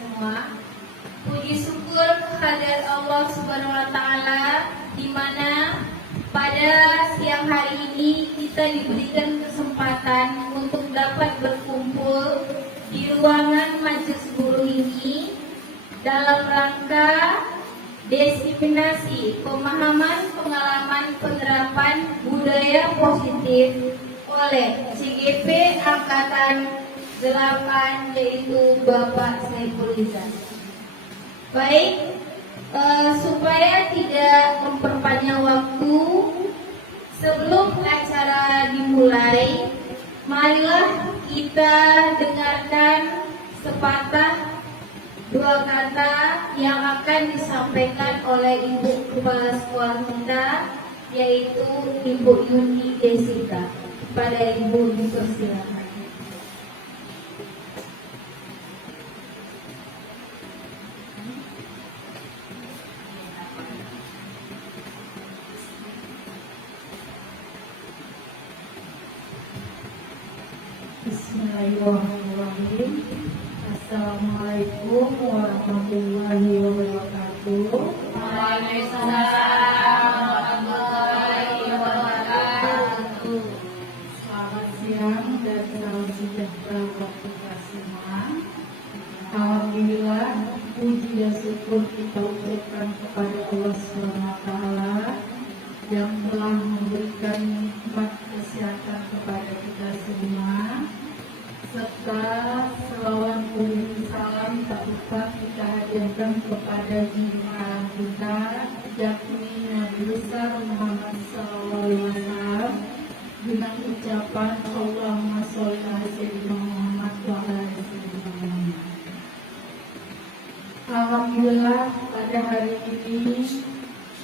semua. Puji syukur kehadirat Allah Subhanahu wa taala di mana pada siang hari ini kita diberikan kesempatan untuk dapat berkumpul di ruangan majelis guru ini dalam rangka diseminasi pemahaman pengalaman penerapan budaya positif oleh CGP Angkatan 8 yaitu Bapak Saiful Izan. Baik, supaya tidak memperpanjang waktu, sebelum acara dimulai, marilah kita dengarkan sepatah dua kata yang akan disampaikan oleh Ibu Kepala Sekolah kita, yaitu Ibu Yuni Jessica. Pada Ibu dipersilakan. Bismillahirrahmanirrahim. Assalamualaikum warahmatullahi wabarakatuh. Waalaikumsalam warahmatullahi wabarakatuh. Selamat siang dan salam sejahtera buat kita semua. Alhamdulillah, puji dan syukur kita ucapkan kepada Allah SWT yang telah memberikan nikmat kesehatan kepada kita semua, serta selawat puji salam tak lupa kita hadirkan kepada junjungan kita, yakni Nabi besar Muhammad SAW, dengan ucapan Allahumma sholli ala sayyidina Muhammad wa ala ali sayyidina Muhammad. Alhamdulillah, pada hari ini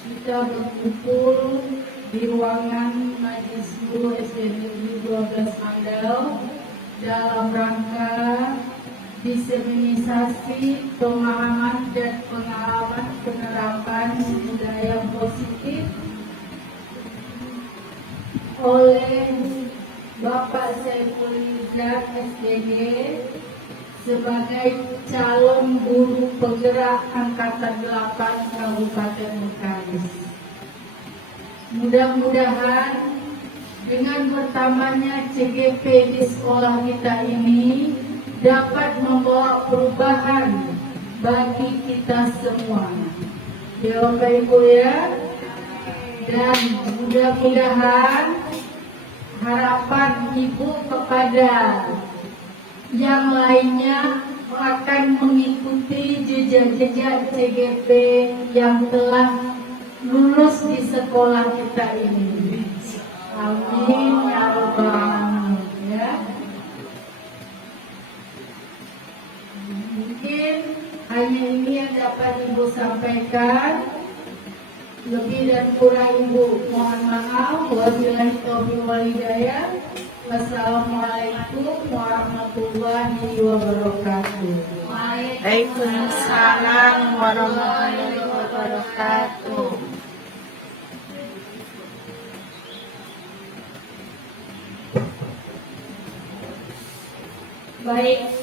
kita berkumpul di ruangan Majelis Guru SD Negeri 12 Mandal dalam rangka diseminasi pemahaman dan pengalaman penerapan budaya positif oleh Bapak Saiful Izan SDG sebagai calon guru penggerak Angkatan 8 Kabupaten Bengkalis. Mudah-mudahan dengan bertambahnya CGP di sekolah kita ini dapat membawa perubahan bagi kita semua. Ya Bapak Ibu ya. Dan mudah-mudahan harapan Ibu kepada yang lainnya akan mengikuti jejak-jejak CGP yang telah lulus di sekolah kita ini. Amin ya rabbal alamin ya. Mungkin hanya ini yang dapat Ibu sampaikan. Lebih dan kurang Ibu mohon maaf. Wabillahi taufiq wal hidayah. Wassalamualaikum warahmatullahi wabarakatuh. Waalaikumsalam warahmatullahi wabarakatuh. Baik,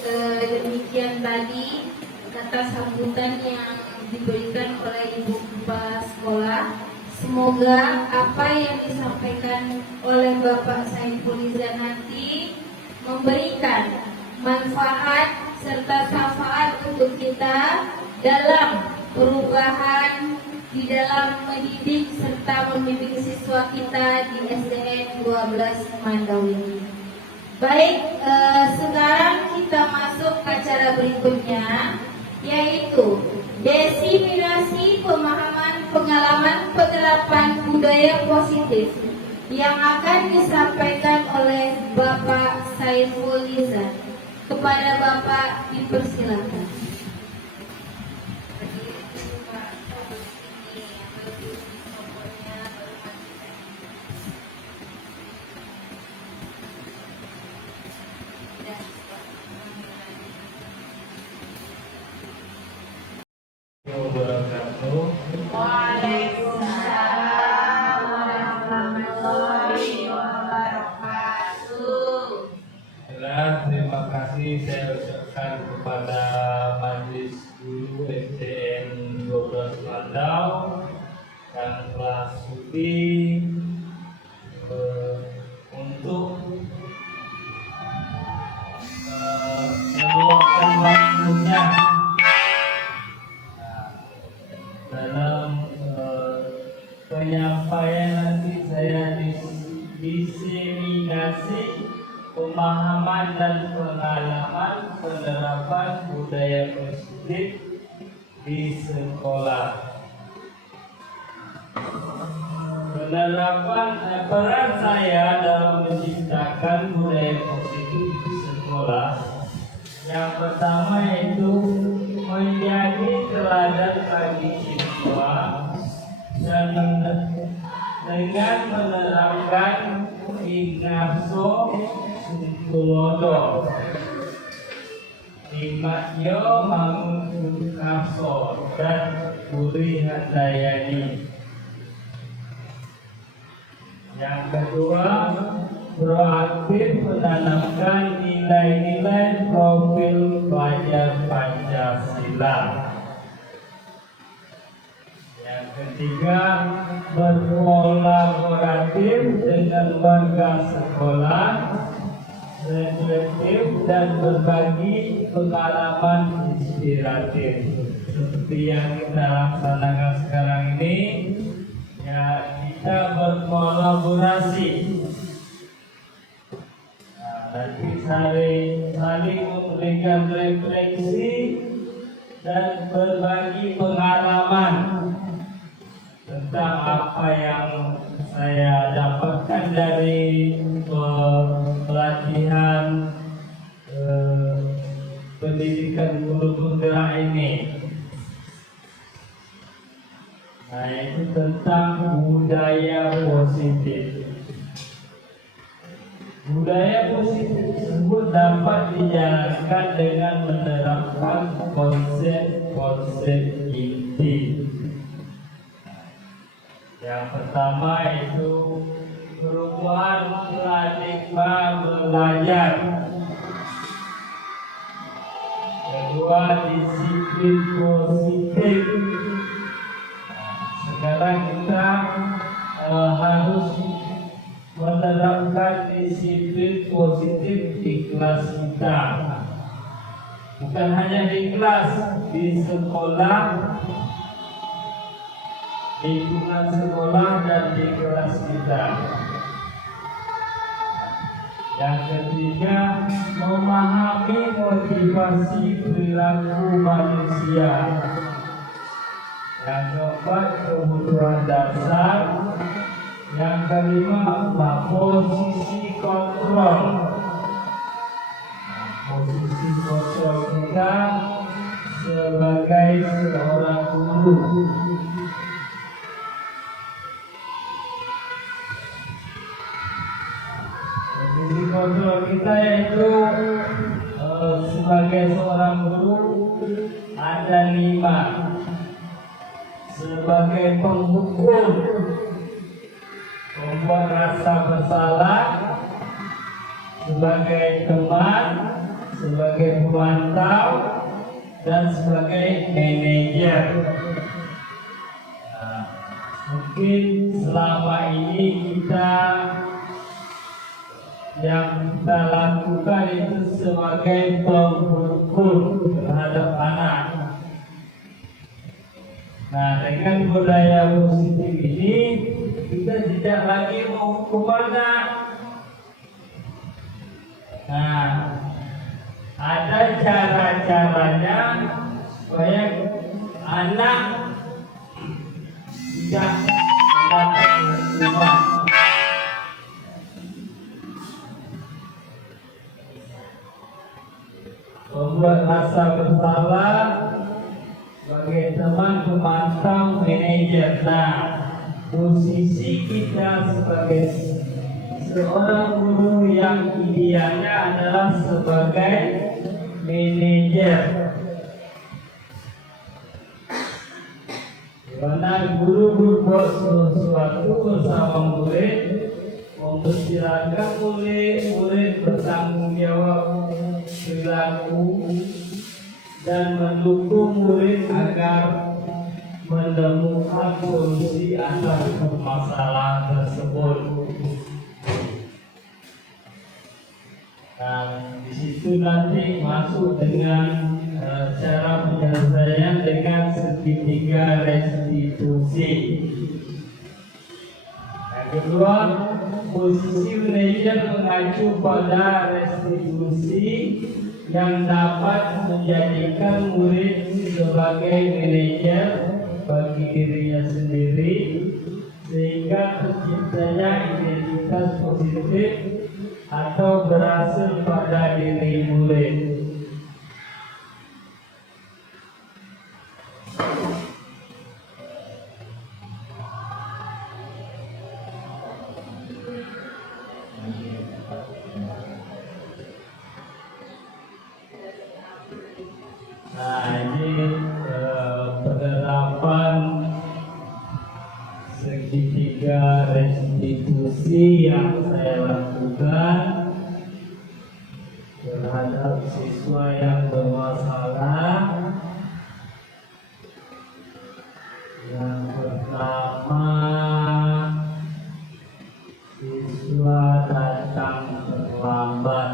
demikian tadi kata sambutan yang diberikan oleh Ibu Kepala Sekolah. Semoga apa yang disampaikan oleh Bapak Saiful Izan nanti memberikan manfaat serta syafaat untuk kita dalam perubahan di dalam mendidik serta membimbing siswa kita di SDN 12 Mandau ini. Baik, sekarang kita masuk ke acara berikutnya, yaitu diseminasi pemahaman pengalaman penerapan budaya positif yang akan disampaikan oleh Bapak Saiful Izan. Kepada Bapak dipersilakan. Waalaikumsalam warahmatullahi wabarakatuh. Terima kasih saya ucapkan kepada penyampaian nanti saya diseminasi pemahaman dan pengalaman penerapan budaya positif di sekolah. Peran saya dalam menciptakan budaya positif di sekolah, yang pertama yaitu menjadi teladan bagi siswa dan dengan menerapkan Ingaso Tulodo Imakyo Mangun Kaso dan Puri Handayani. Yang kedua, proaktif menanamkan nilai-nilai profil pelajar Pancasila. Yang ketiga, berkolaboratif dengan warga sekolah, reflektif dan berbagi pengalaman inspiratif. Seperti yang kita laksanakan sekarang ini, ya kita berkolaborasi. Nanti saling memberikan refleksi dan berbagi pengalaman tentang apa yang saya dapatkan dari pelatihan pendidikan guru penggerak ini. Nah, itu tentang budaya positif. Budaya positif tersebut dapat dijalankan dengan menerapkan konsep-konsep inti. Yang pertama itu perubahan paradigma belajar. Kedua, disiplin positif. Sekarang kita harus menerapkan disiplin positif di kelas kita. Bukan hanya di kelas, di sekolah, lingkungan sekolah dan di kelas kita. Yang ketiga, memahami motivasi perilaku manusia. Yang keempat, kebutuhan dasar. Yang kelima, posisi kontrol. Posisi kontrol kita sebagai seorang guru. Posisi kontrol kita yaitu sebagai seorang guru ada 5. Sebagai penghukum, membuat rasa bersalah, sebagai teman, sebagai pemantau, dan sebagai manajer. Nah, mungkin selama ini yang kita lakukan itu sebagai penghukum terhadap anak. Nah, dengan budaya positif ini kita tidak lagi menghukum anak. Nah, ada cara-caranya supaya anak tidak mendapat hukuman. Membuat rasa bersalah sebagai teman, pemantau, manajer. Nah, posisi kita sebagai seorang guru yang idealnya adalah sebagai manajer, di mana guru berbuat sesuatu bersama murid, mempersilahkan murid bertanggung jawab perilaku dan mendukung murid agar menemukan solusi atas permasalahan tersebut. Nah, di situ nanti masuk dengan cara penyelesaian dengan segitiga restitusi. kedua, posisi manajer mengacu pada restitusi yang dapat menjadikan murid sebagai manajer bagi dirinya sendiri, sehingga terciptanya identitas positif atau berhasil pada diri murid. Nah, ini penerapan segitiga restitusi yang saya lakukan terhadap siswa yang bermasalah. Yang pertama, siswa datang terlambat.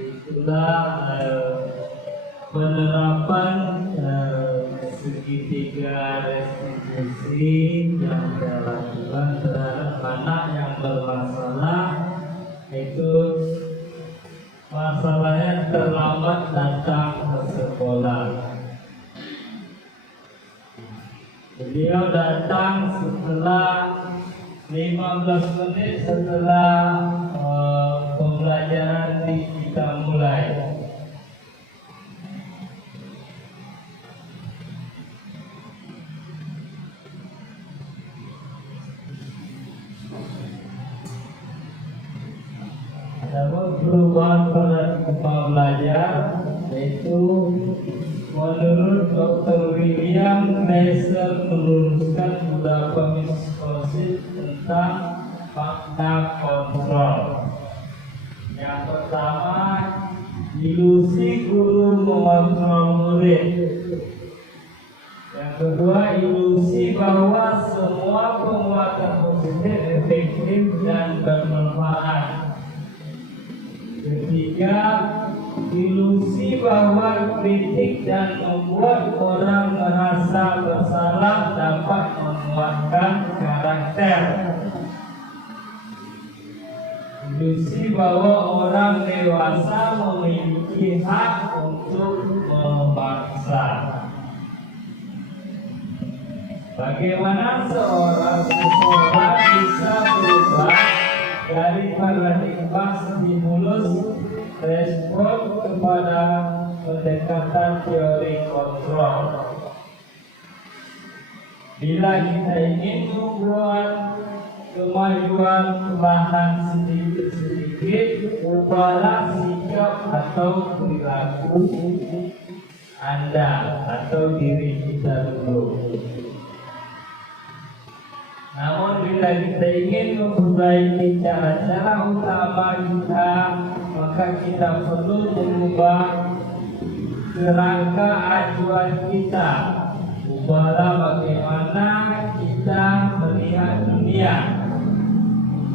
Itulah penerapan segitiga restitusi yang dilakukan terhadap anak yang bermasalah, itu masalahnya terlambat datang ke sekolah. Beliau datang setelah 15 menit setelah pembelajaran kita mulai. Namun perubahan paradigma belajar, yaitu menurut Dr. William Glasser meluruskan beberapa miskonsepsi tentang makna kontrol. Yang pertama, ilusi guru mengontrol murid. Yang kedua, ilusi bahwa semua penguatan positif efektif dan bermanfaat. Ketiga, ilusi bahwa kritik dan membuat orang merasa bersalah dapat menguatkan karakter. Ilusi bahwa orang dewasa memiliki hak untuk memaksa. Bagaimana seseorang bisa berubah dari paradigma stimulus respon kepada pendekatan teori kontrol? Bila kita ingin membuat kemajuan perlahan sedikit-sedikit, ubahlah sikap atau perilaku Anda atau diri kita dulu. Namun bila kita ingin memperbaiki cara-cara utama kita, maka kita perlu mengubah kerangka acuan kita. Ubahlah bagaimana kita melihat dunia,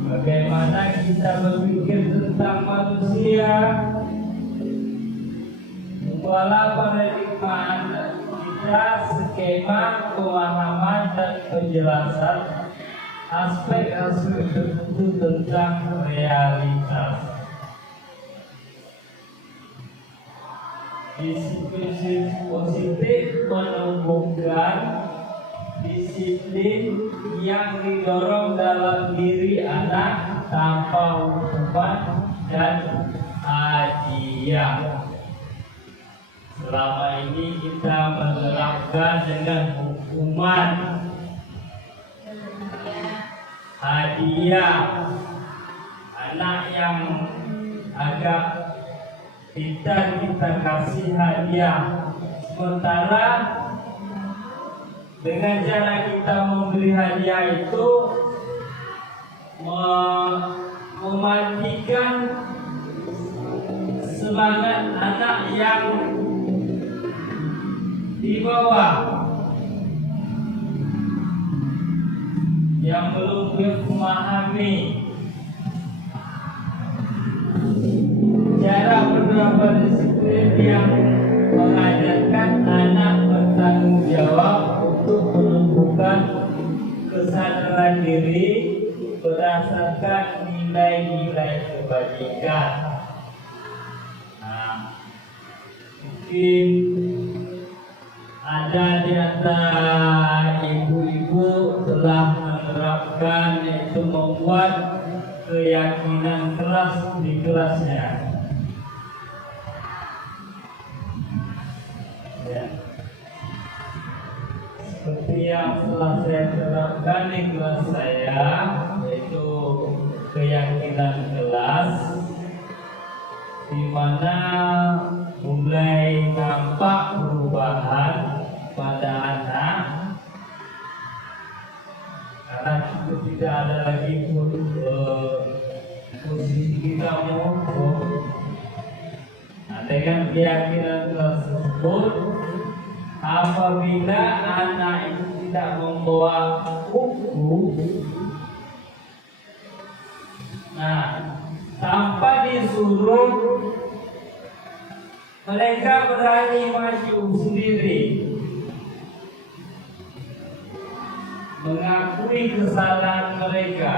bagaimana kita berpikir tentang manusia. Ubahlah paradigma kita, skema pemahaman dan penjelasan aspek-aspek tertentu tentang realitas. Disiplin positif menumbuhkan disiplin yang didorong dalam diri anak tanpa hukuman dan hadiah. Selama ini kita menerapkan dengan hukuman, hadiah. Anak yang agak pintar kita kasih hadiah. Sementara dengan cara kita memberi hadiah itu mematikan semangat anak yang di bawah, yang belum memahami cara beberapa disiplin yang mengajarkan anak bertanggung jawab untuk menumbuhkan kesadaran diri berdasarkan nilai-nilai kebajikan. Nah, mungkin ada di antara ibu-ibu telah menerapkan, yaitu membuat keyakinan kelas di kelasnya. Ya. Seperti yang telah saya terapkan di kelas saya, yaitu keyakinan kelas, di mana mulai nampak perubahan pada anak, karena kita tidak ada lagi posisi kita ngomong. Nah, dengan keyakinan tersebut, apabila anak itu tidak membawa buku, nah, tanpa disuruh, mereka berani maju sendiri, mengakui kesalahan mereka,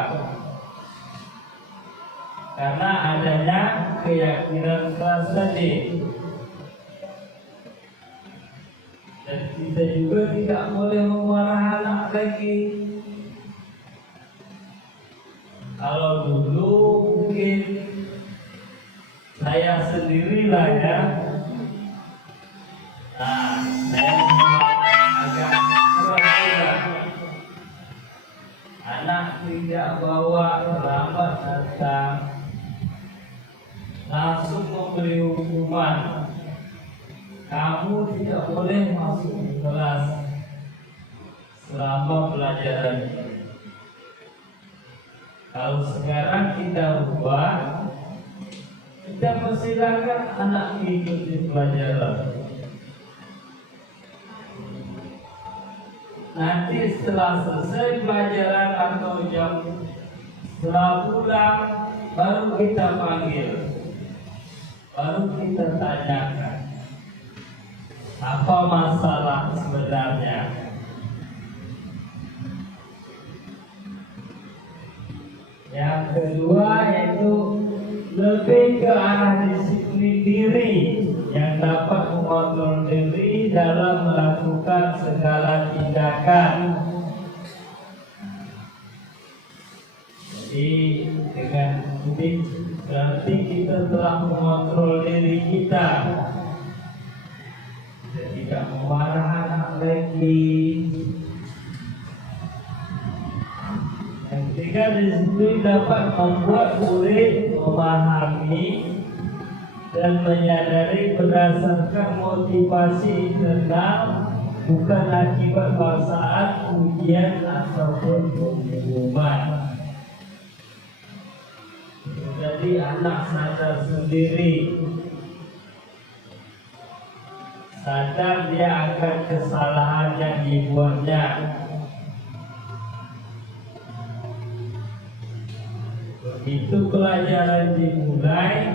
karena adanya keyakinan keras tadi. Dan kita juga tidak boleh memarah anak lagi. Kalau dulu mungkin saya sendirilah ya. Nah, saya agak keras juga. Anak tidak bawa terlambat datang, langsung memberi hukuman. Kamu tidak boleh masuk di kelas selama pelajaran. Kalau sekarang kita ubah, kita persilakan anak mengikuti pelajaran. Nanti setelah selesai pelajaran atau jam setelah pulang, baru kita panggil, baru kita tanyakan apa masalah sebenarnya. Yang kedua yaitu lebih ke arah disiplin diri yang dapat mengontrol diri dalam melakukan segala tindakan. Jadi dengan ini berarti kita telah mengontrol diri kita. Kita tidak memarah anak lagi. Yang ketiga, disiplin dapat membuat murid memahami dan menyadari berdasarkan motivasi internal, bukan akibat paksaan, ujian ataupun pengumuman. Jadi anak sadar sendiri, sadar dia akan kesalahan yang dibuatnya. Begitu pelajaran dimulai,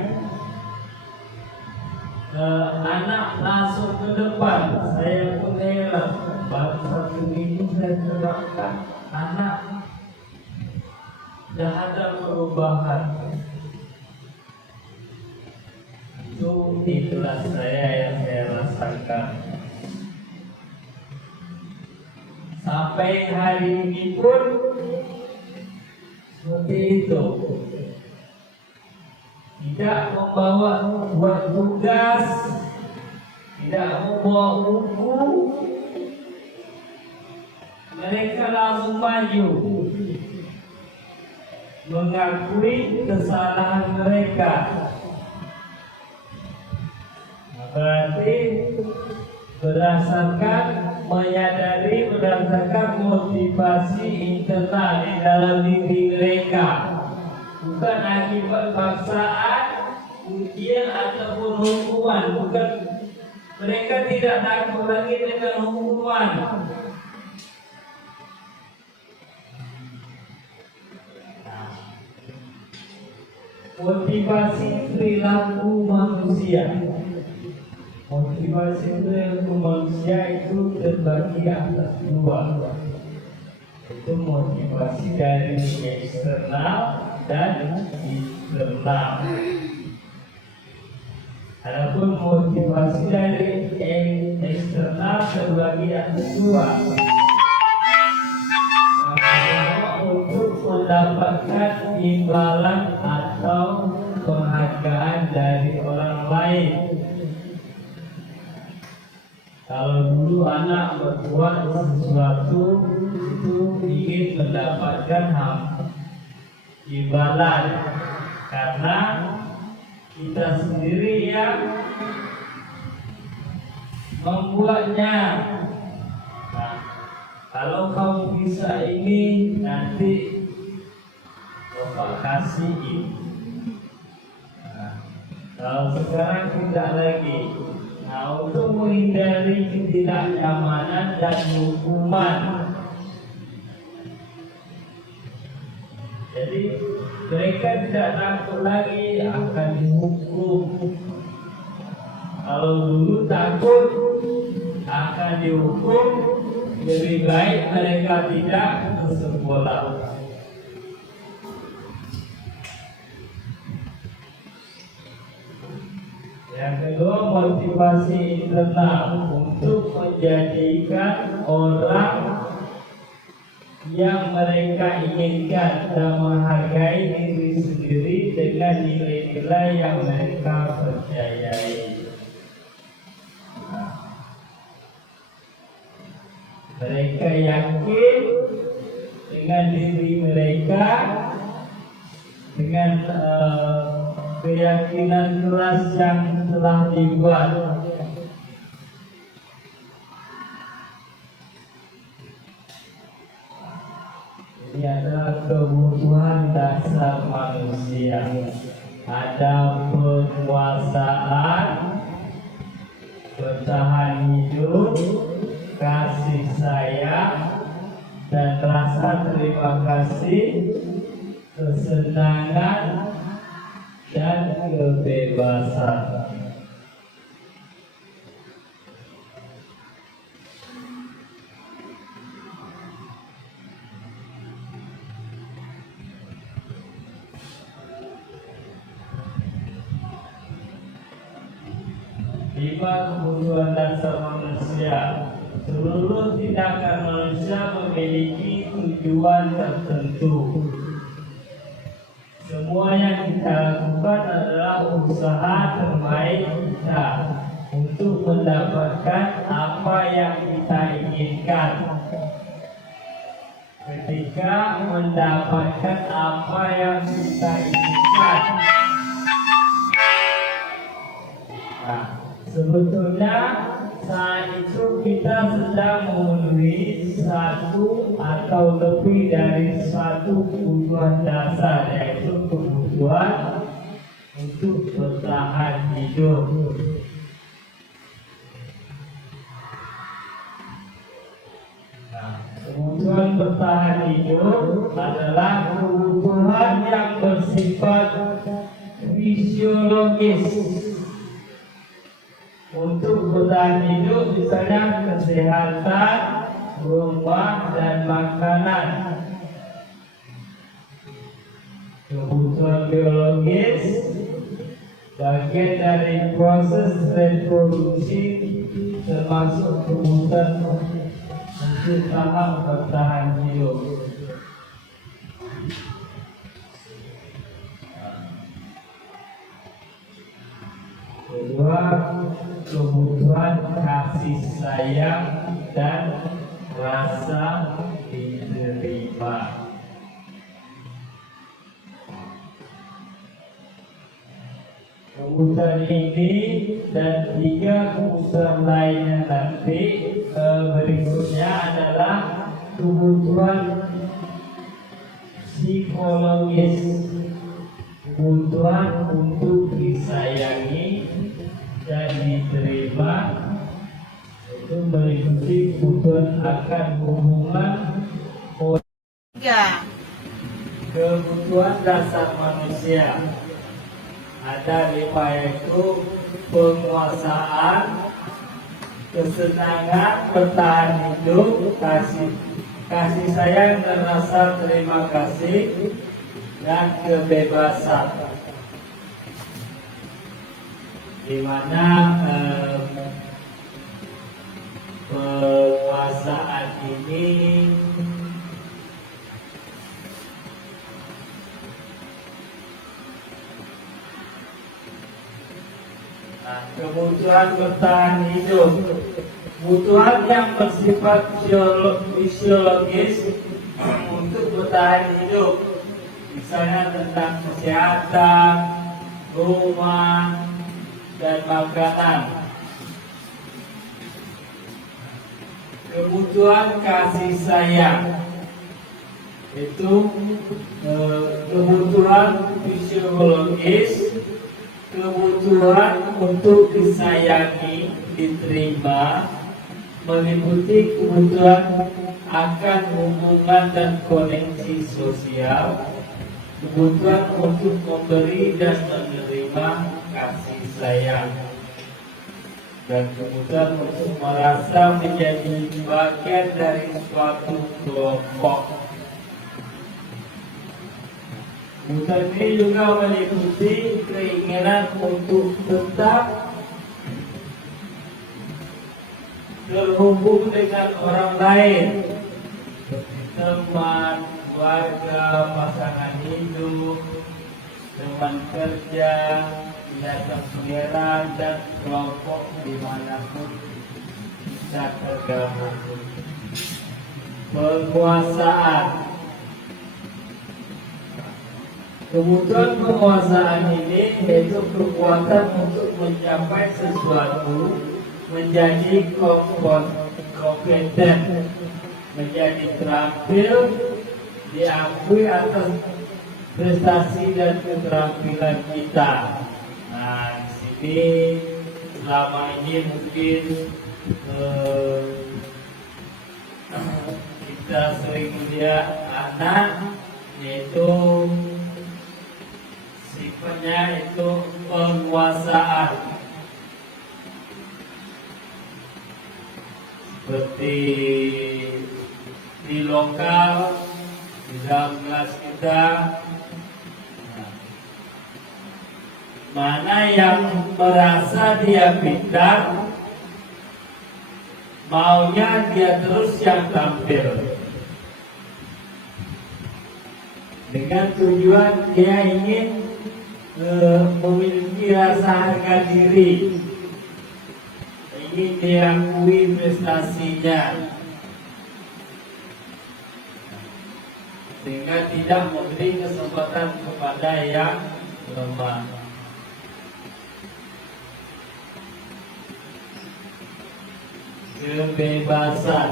anak langsung ke depan. Saya pun heran, baru 1 minggu saya terapkan, anak sudah ada perubahan. Itu di kelas saya yang saya rasakan. Sampai hari ini pun seperti itu. Tidak membawa buat tugas, tidak membawa buku, mereka langsung maju, mengakui kesalahan mereka. Berarti menyadari berdasarkan motivasi internal di dalam diri mereka, bukan akibat paksaan, ujian ataupun hukuman. Bukan, mereka tidak takut lagi dengan hukuman. Motivasi perilaku manusia. Motivasi perilaku manusia itu terbagi atas 2. Itu motivasi dari eksternal dan internal. Adapun motivasi dari eksternal terbagi atas 2. Untuk mendapatkan imbalan atau penghargaan dari orang lain. Kalau dulu anak berbuat sesuatu itu ingin mendapatkan imbalan, karena kita sendiri yang membuatnya. Nah, kalau kamu bisa ini, nanti Bapak kasih ini. Nah, kalau sekarang tidak lagi. Nah, untuk menghindari ketidaknyamanan dan hukuman, jadi mereka tidak takut lagi akan dihukum. Kalau dulu takut akan dihukum, lebih baik mereka tidak ke sekolah. Yang kedua, motivasi internal untuk menjadikan orang yang mereka inginkan dan menghargai diri sendiri dengan nilai-nilai yang mereka percayai. Mereka yakin dengan diri mereka, dengan keyakinan keras yang telah dibuat. Ini adalah kebutuhan dasar manusia. Ada penguasaan, bertahan hidup, kasih sayang, dan rasa terima kasih, kesenangan, dan kebebasan. Lima kebutuhan dasar manusia. Seluruh tindakan manusia memiliki tujuan tertentu. Semua yang kita lakukan adalah usaha terbaik kita untuk mendapatkan apa yang kita inginkan. Ketika mendapatkan apa yang kita inginkan, nah, sebetulnya saat itu kita sedang memenuhi satu atau lebih dari satu kebutuhan dasar, yaitu kebutuhan untuk bertahan hidup. Nah, kebutuhan bertahan hidup adalah kebutuhan yang bersifat fisiologis. Untuk bertahan hidup, misalnya kesehatan, rumah, dan makanan. Kebutuhan biologis bagian dari proses reproduksi, termasuk kebutuhan untuk tahap bertahan hidup. Kedua, kebutuhan kasih sayang dan rasa diterima. Kebutuhan ini dan tiga kebutuhan lainnya nanti berikutnya adalah kebutuhan psikologis, kebutuhan untuk disayangi dan diterima, itu meliputi kebutuhan akan hubungan. Kebutuhan dasar manusia ada 5, yaitu penguasaan, kesenangan, bertahan hidup, kasih sayang dan rasa terima kasih, dan kebebasan. Di mana penguasaan ini kebutuhan bertahan hidup, kebutuhan yang bersifat fisiologis untuk bertahan hidup, misalnya tentang kesehatan, rumah, dan makanan. kebutuhan kasih sayang itu kebutuhan fisiologis, kebutuhan untuk disayangi, diterima, meliputi kebutuhan akan hubungan dan koneksi sosial, kebutuhan untuk memberi dan menerima kasih sayang, dan kebutuhan untuk merasa menjadi bagian dari suatu kelompok. Kebutuhan ini juga meliputi keinginan untuk tetap terhubung dengan orang lain, seperti teman, keluarga, pasangan hidup, teman kerja, binatang peliharaan, dan kelompok dimanapun bisa tergabung. Penguasaan. Kebutuhan penguasaan ini yaitu kekuatan untuk mencapai sesuatu, menjadi kompeten, menjadi terampil, diakui atas prestasi dan keterampilan kita. Nah, di sini selama ini mungkin kita sering melihat anak yaitu sifatnya itu penguasaan, seperti di lokal, di dalam kelas kita, mana yang merasa dia pintar, maunya dia terus yang tampil, dengan tujuan dia ingin memiliki rasa harga diri, ingin diakui prestasinya, sehingga tidak memberi kesempatan kepada yang lemah. Kebebasan.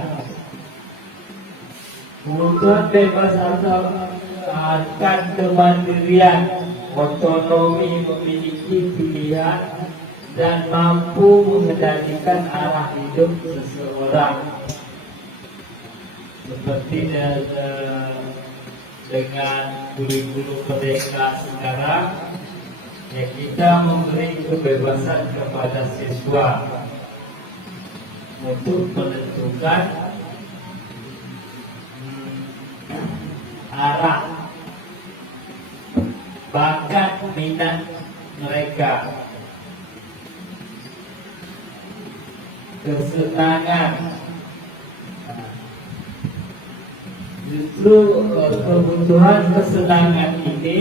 Kebutuhan bebas atau akan kemandirian, otonomi, memiliki pilihan, dan mampu mengendalikan arah hidup seseorang. Seperti dengan kurikulum merdeka sekarang, ya kita memberi kebebasan kepada siswa untuk menentukan arah, bakat, minat mereka, kesenangan. Justru kebutuhan kesenangan ini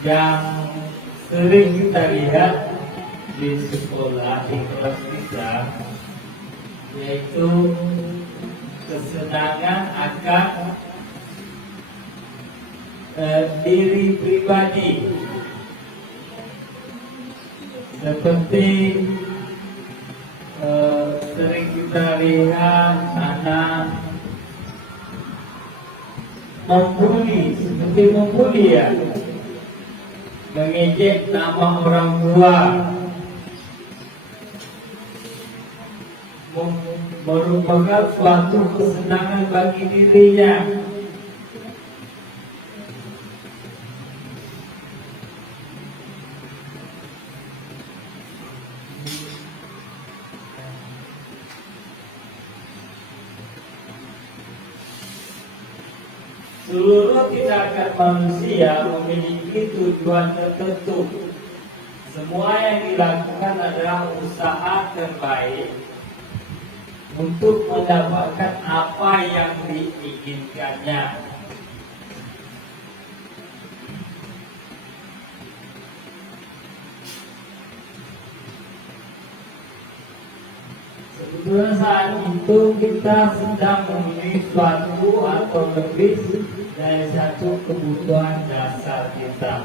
yang sering kita lihat di sekolah, di kelas kita, yaitu kesenangan akan diri pribadi, seperti sering kita lihat anak membuli, seperti membuli ya, mengejek nama orang tua, merupakan suatu kesenangan bagi dirinya. Seluruh tindakan manusia memiliki tujuan tertentu. Semua yang dilakukan adalah usaha terbaik untuk mendapatkan apa yang diinginkannya. Sebetulnya saat itu kita sedang memenuhi suatu atau lebih dari satu kebutuhan dasar kita.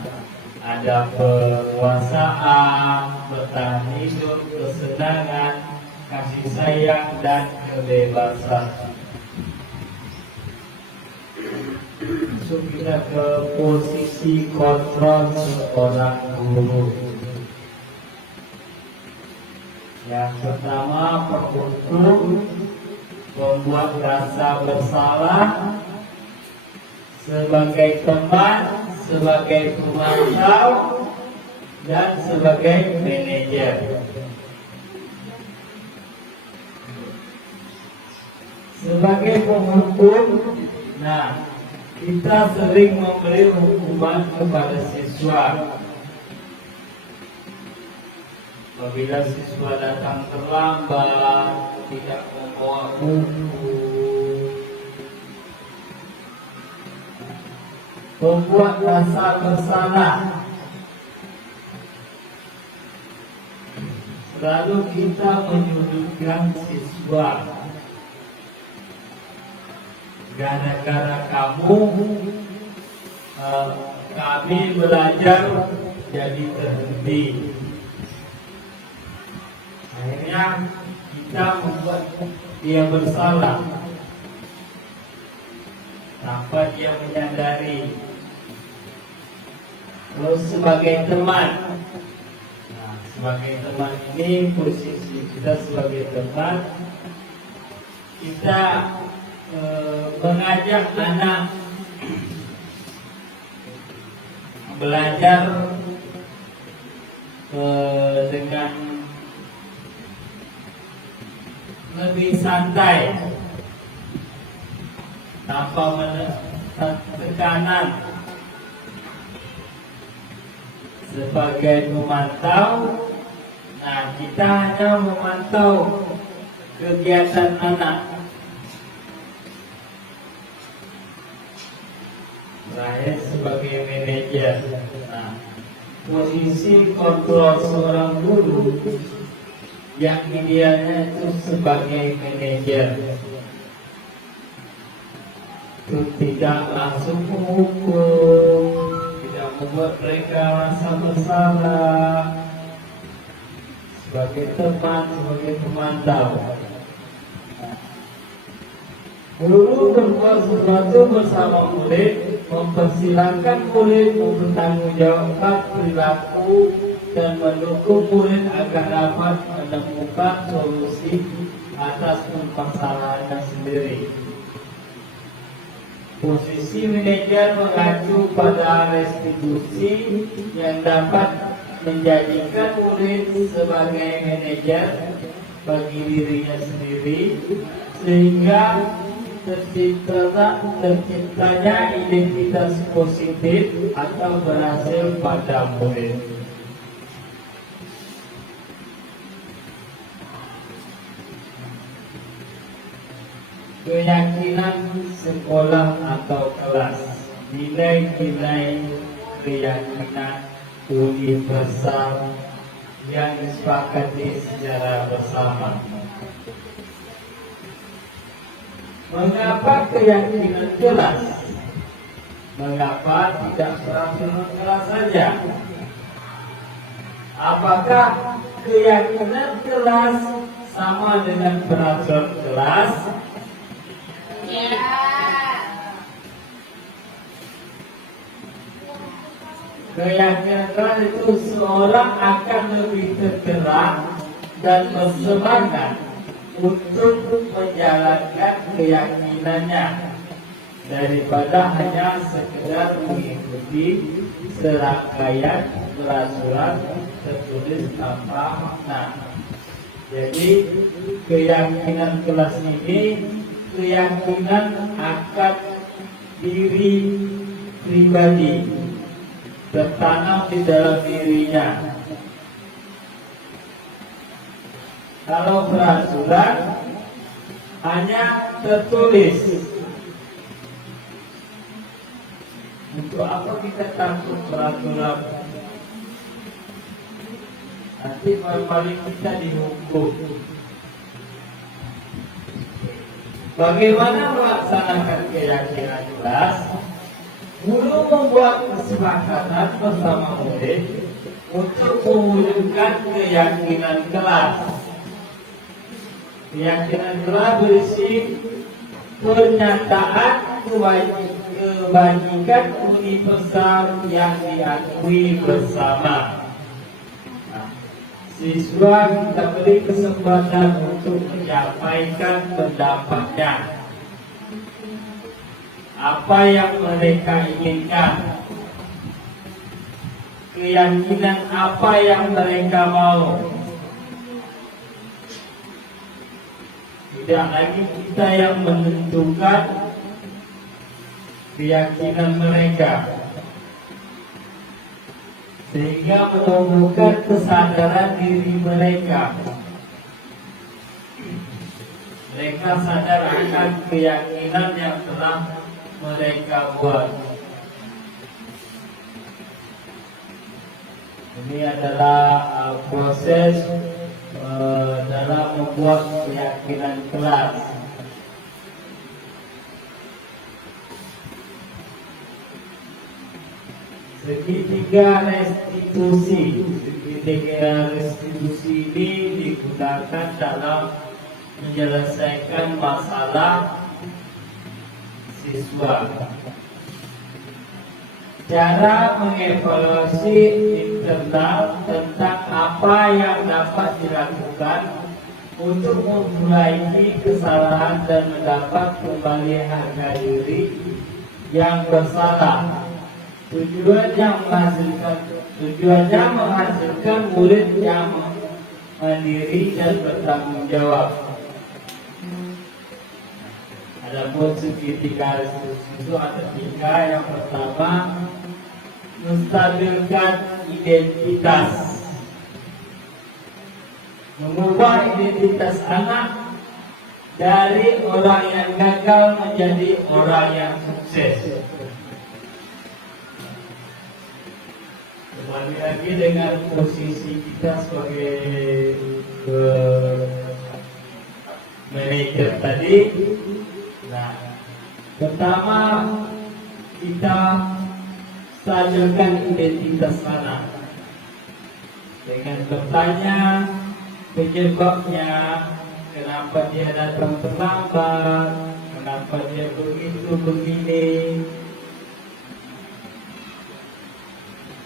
Ada penguasaan, bertahan hidup, kesenangan, kasih sayang dan kebebasan. Masuk kita ke posisi kontrol seorang guru. Yang pertama, untuk membuat rasa bersalah sebagai teman, sebagai pemantau, dan sebagai manajer. Sebagai penghukum, nah, kita sering memberi hukuman kepada siswa. Apabila siswa datang terlambat, tidak membawa buku, membuat rasa bersalah. Lalu kita menyudutkan siswa. Gara-gara kamu, kami belajar jadi terhenti. Akhirnya kita membuat dia bersalah tanpa dia menyadari. Lalu sebagai teman, nah, sebagai teman ini, posisi kita sebagai teman, kita mengajak anak belajar dengan lebih santai, tanpa tekanan. Sebagai pemantau, nah, kita hanya memantau kegiatan anak. Saya sebagai manajer, nah, posisi kontrol seorang guru yang idealnya itu sebagai manajer, itu tidak langsung menghukum, tidak membuat mereka rasa bersalah. Sebagai teman, sebagai pemantau, guru berbuat sesuatu bersama murid, mempersilahkan murid mempertanggungjawabkan perilaku dan mendukung murid agar dapat menemukan solusi atas permasalahannya sendiri. Posisi manajer mengacu pada restitusi yang dapat menjadikan murid sebagai manajer bagi dirinya sendiri, sehingga terciptanya identitas positif atau berhasil pada murid. Keyakinan sekolah atau kelas, nilai-nilai keyakinan universal yang disepakati secara bersama. Mengapa keyakinan kelas? Mengapa tidak peraturan kelas saja? Apakah keyakinan kelas sama dengan peraturan kelas? Ya. Keyakinan kelas itu seorang akan lebih tergerak dan bersemangat untuk menjalankan keyakinannya daripada hanya sekedar mengikuti serangkaian peraturan tertulis tanpa makna. Jadi keyakinan kelas ini keyakinan akan diri pribadi, tertanam di dalam dirinya. Kalau peraturan hanya tertulis. Untuk apa kita takut peraturan? Nanti paling kita dihukum. Bagaimana melaksanakan keyakinan kelas? Guru membuat kesepakatan bersama murid untuk mewujudkan keyakinan kelas. Keyakinan telah berisi pernyataan kebajikan universal yang diakui bersama. Siswa kita beri kesempatan untuk menyampaikan pendapatnya. Apa yang mereka inginkan, keyakinan apa yang mereka mau. Tidak lagi kita yang menentukan keyakinan mereka, sehingga menumbuhkan kesadaran diri mereka. Mereka sadar akan keyakinan yang telah mereka buat. Ini adalah proses dalam membuat keyakinan kelas. Segitiga restitusi. Segitiga restitusi ini digunakan dalam menyelesaikan masalah siswa. Cara mengevaluasi internal tentang apa yang dapat dilakukan untuk memperbaiki kesalahan dan mendapat kembali harga diri yang bersalah. Tujuannya menghasilkan murid yang mandiri dan bertanggung jawab. Adapun segitiga restitusi itu ada 3. Yang pertama, menstabilkan identitas, mengubah identitas anak dari orang yang gagal menjadi orang yang sukses. Kembali lagi dengan posisi kita sebagai manajer tadi. Nah, pertama kita stabilkan identitas anak dengan bertanya penyebabnya, kenapa dia datang terlambat, kenapa dia begitu begini.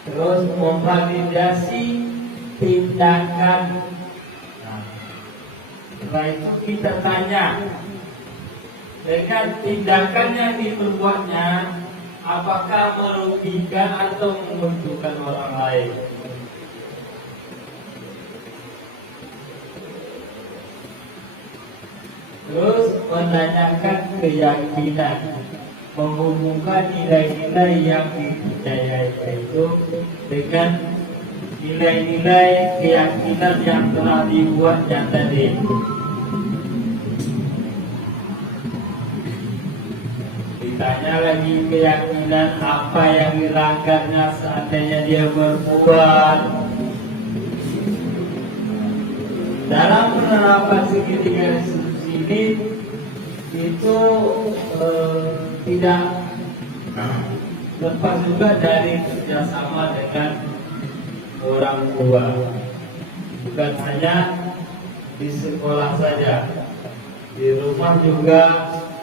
Terus memvalidasi tindakan. Nah, setelah itu kita tanya, dengan tindakan yang diperbuatnya, apakah merugikan atau menguntungkan orang lain? Terus menanyakan keyakinan, menghubungkan nilai-nilai yang dipercayai itu dengan nilai-nilai keyakinan yang telah dibuatnya tadi. Ditanya lagi keyakinan apa yang dilanggarnya seandainya dia berbuat. Dalam penerapan segitiga restitusi ini itu tidak lepas juga dari kerjasama dengan orang tua. Bukan hanya di sekolah saja, di rumah juga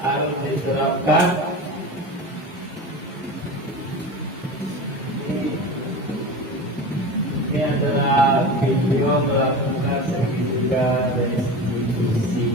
harus diterapkan. Ini adalah video melakukan segitiga restitusi.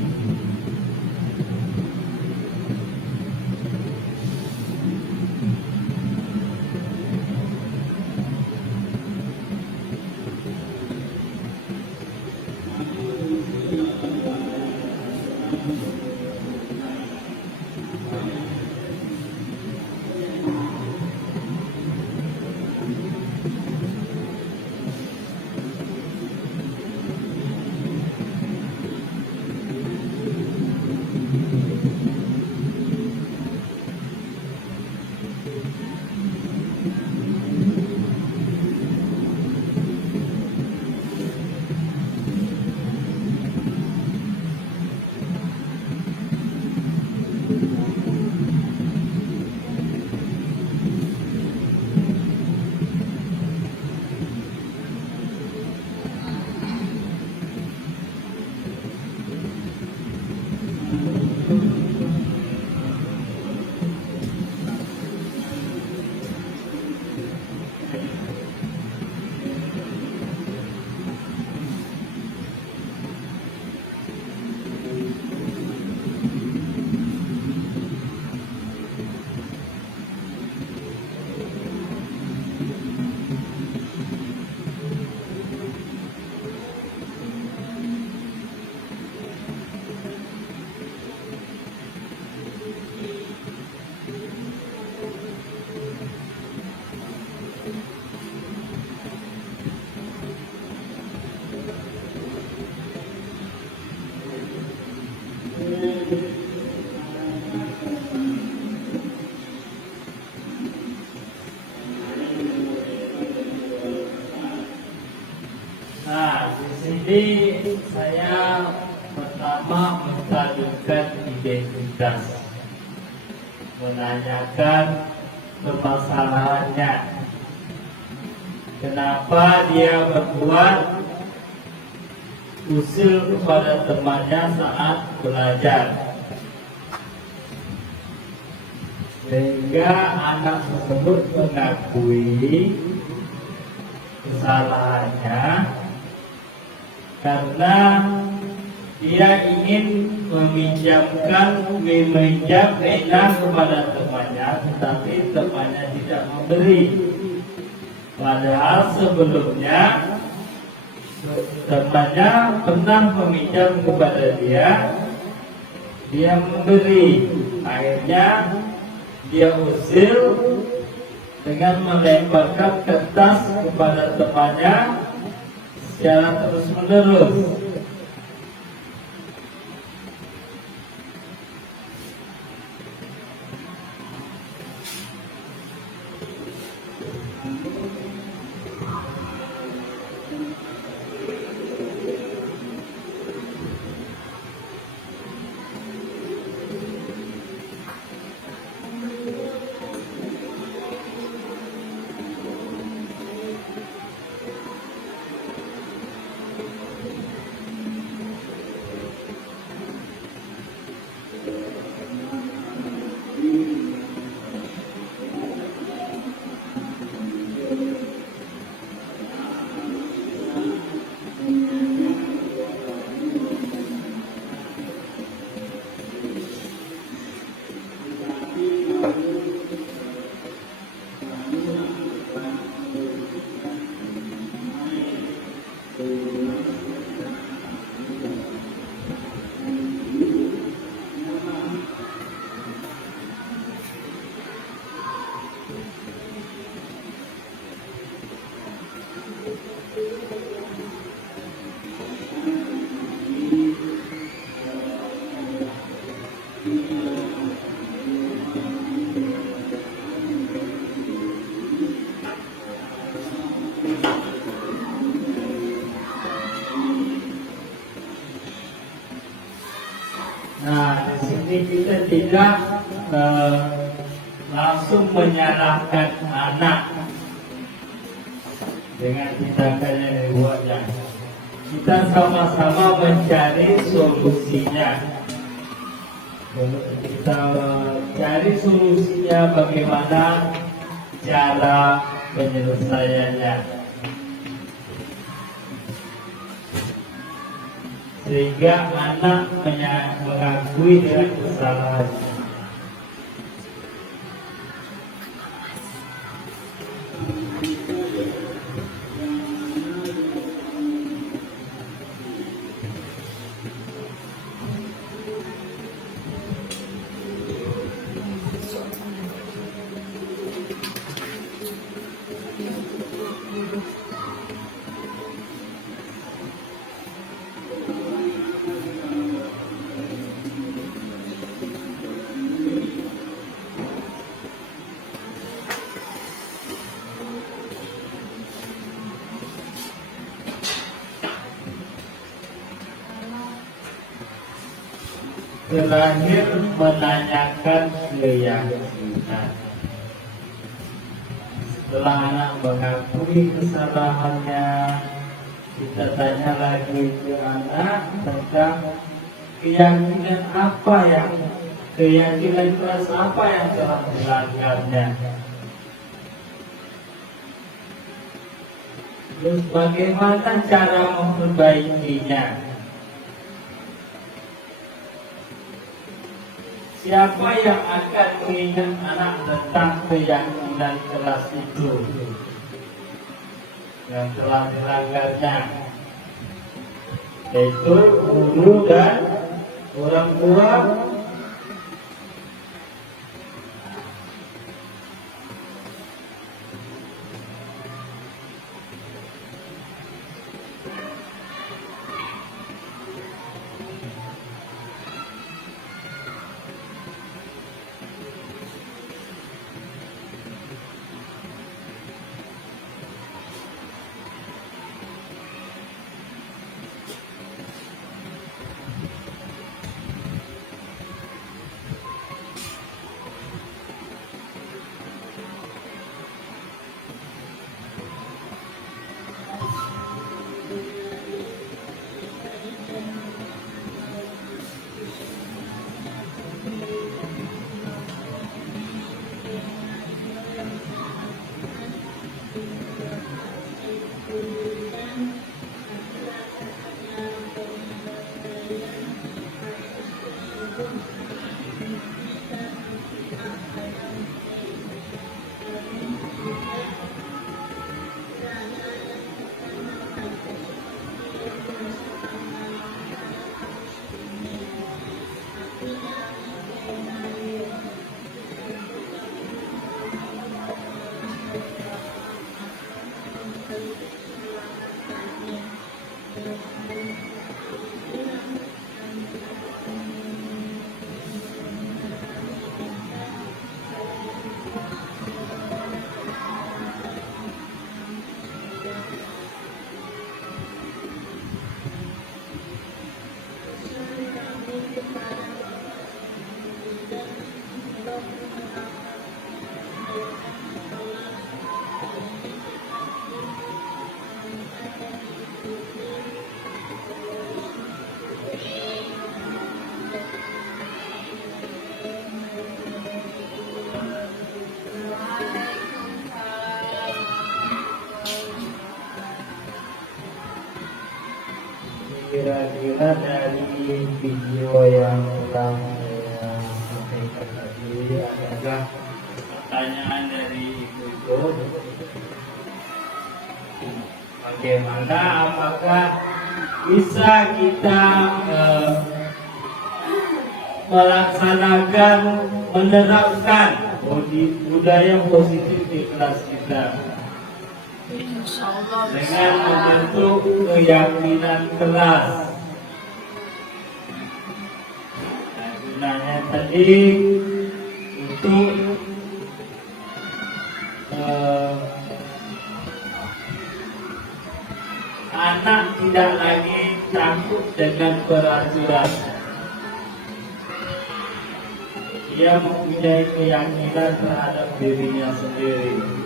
Nah, di sini saya pertama menstabilkan identitas, menanyakan permasalahannya, kenapa dia berbuat usil kepada temannya saat belajar, sehingga anak tersebut mengakui kesalahannya karena dia ingin meminjam mainan kepada temannya, tetapi temannya tidak memberi. Padahal sebelumnya temannya pernah meminjam kepada dia memberi. Akhirnya dia usir dengan melemparkan kertas kepada temannya secara terus-menerus. Nah, di sini kita tidak langsung menyalahkan anak dengan tindakan yang dibuatnya. Kita sama-sama mencari solusinya. Kita cari solusinya, bagaimana cara penyelesaiannya, sehingga anak mengakui dengan kesalahan. Terakhir, menanyakan keyakinan. Setelah anak mengakui kesalahannya, kita tanya lagi ke anak tentang keyakinan keras apa yang telah dilanggarnya. Terus bagaimana cara memperbaikinya? Siapa yang akan mengingat anak tentang keyakinan keras itu yang telah dilanggarnya? Yaitu guru dan orang tua. Kira-kira dari video yang telah saya sampaikan tadi, adakah pertanyaan dari Ibu? Bagaimana, apakah bisa kita melaksanakan, menerapkan budaya positif di kelas kita dengan membentuk keyakinan keras? Nah, gunanya tadi untuk anak tidak lagi takut dengan peraturan. Dia mempunyai keyakinan terhadap dirinya sendiri.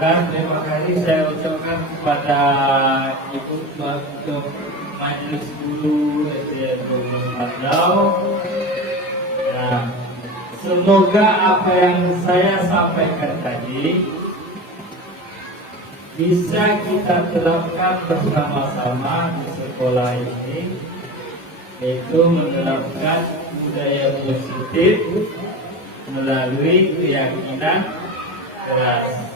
Dan terima kasih saya ucapkan kepada Ibu untuk Majelis Guru SD Mandau. Nah, semoga apa yang saya sampaikan tadi bisa kita terapkan bersama-sama di sekolah ini yaitu menerapkan budaya positif melalui keyakinan keras.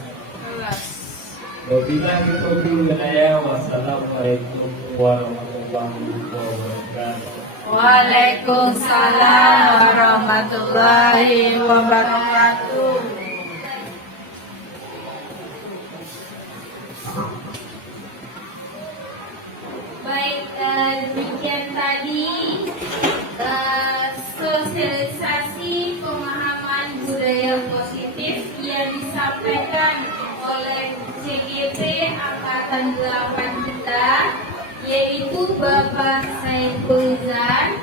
Wabillahi taufiq wal hidayah. Wassalamualaikum warahmatullahi wabarakatuh. Waalaikumsalam warahmatullahi wabarakatuh. Baik, demikian tadi sosialisasi pemahaman budaya positif yang disampaikan oleh CGP Angkatan 8 kita, yaitu Bapak Saiful Izan.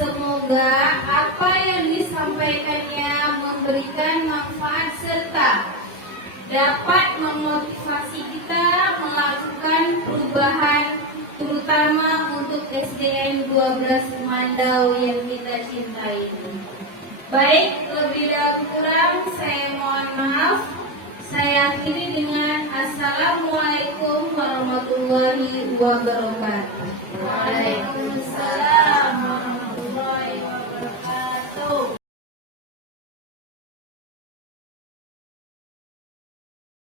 Semoga apa yang disampaikannya memberikan manfaat serta dapat memotivasi kita melakukan perubahan, terutama untuk SDN 12 Mandau yang kita cintai ini. Baik, lebih dan kurang saya mohon maaf. Saya akhiri dengan Assalamualaikum warahmatullahi wabarakatuh. Waalaikumsalam